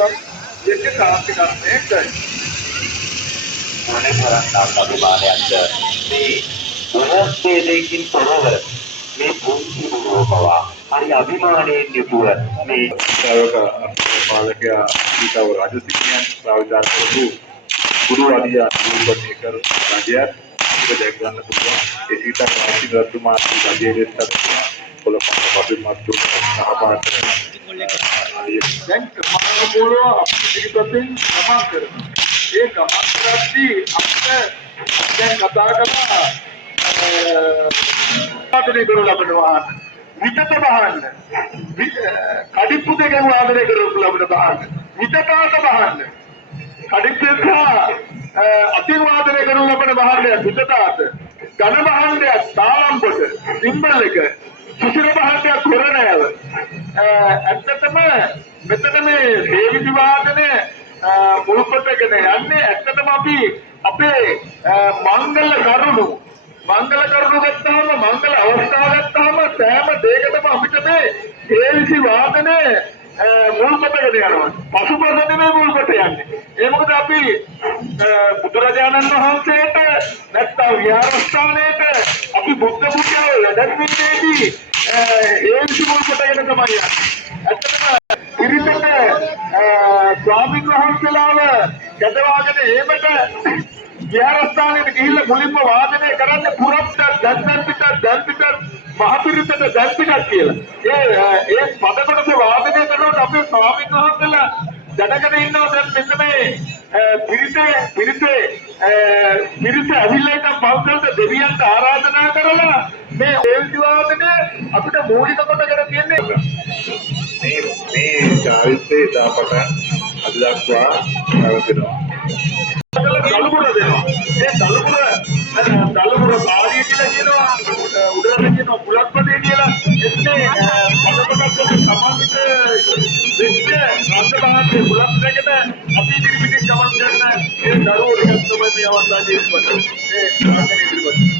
පුළුවන් දෙක ක්‍රාන්තිකරණය කරයි. මොනේ තරම් අභිමානයක්ද මේ උරස්තේකින් තොරව මේ පුංචි බෝපවා හරි අභිමානයෙන් යුතුව මේ ශ්‍රාවක පාලකයා ඊටව රාජසිංහයන් ප්‍රාවිධාන කරපු ගුරු ආදියා නිරූපණය කර රජයත් දැක් ගන්න පුළුවන් ඒ ඊටත් ආශිර්වාදතුමා රජයේ දෙස්සක් කොළපන්න පබිමත් දුන්න සහපාත දැන් මානවකෝලව අපි පිළිපදින් සමාන කරනවා ඒ ගමන් කරද්දී අපිට දැන් කතා කරලා ආදරය කරන ලබන වාහන විතත බහන්න කඩිප්පු දෙක ආදරය කරන ලබන වාහන විතතාට බහන්න කඩිප්පුක අතින් ආදරය කරන ලබන වාහනය විතතාට ඝන වාහනයක් තාලම්පොට සිම්බල් එක සුසිර වාහනයක් කොරණෑව ඇත්තටම මෙතන මේ දේවි වාදනය මුල්පතගෙන යන්නේ ඇත්තටම අපි අපේ මංගල කරුණු ගත්තාම මංගල අවස්ථාව ගත්තාම සෑම දෙයකටම අපිට මේ හේවිසි වාදනය මුල්පතගෙන යනවා. පසුපසට මේ මුල්පත යන්නේ. ඒ මොකද අපි බුදුරජාණන් වහන්සේට නැත්නම් විහාරස්ථානයේට අපි බුද්ධ පුජාව වැඩමවීමේදී හේවිසි මුල්පතගෙන තමයි යන්නේ. ඇත්තටම පිරිසට ස්වාමීන් වහන්සේලාව ගැදවාගෙන ඒකට විහාරස්ථානයට ගිහිල්ලා මුලින්ම වාදනය කරන්න පුරප්ත දැන් පිට මහපිරිසට දැන් පිටක් කියලා. ඒ පද කොටස වාදනය කරනකොට අපේ ස්වාමීන් වහන්සේලා දැනගෙන ඉන්නවා දැන් මෙන්න මේ පිරිස ඇවිල්ලා ඉන්න පෞද්ගලික දෙවියන්ට ආරාධනා කරලා මේ හේවිසි වාදනය අපිට මූලික කොටගෙන තියෙන්නේ මේ චාරිත්‍රයේ දාපට අද දක්වා පැවතෙනවා. දලුමුර දෙනවා. ඒ දලුමුර කාර්යය කියලා කියනවා. උඩරට කියනවා පුලත්පදේ කියලා. එන්නේ පදපතක් සමාජික දෙච්ච රාජභාගයේ පුලත්පදයකට අපි ඉදිරිපිටින් ගමන් කරන ඒ දරුවෝ ටිකක් තමයි මේ අවස්ථාවේ ඉස්පත්. ඒ රාජනීය ඉදිරිපත්.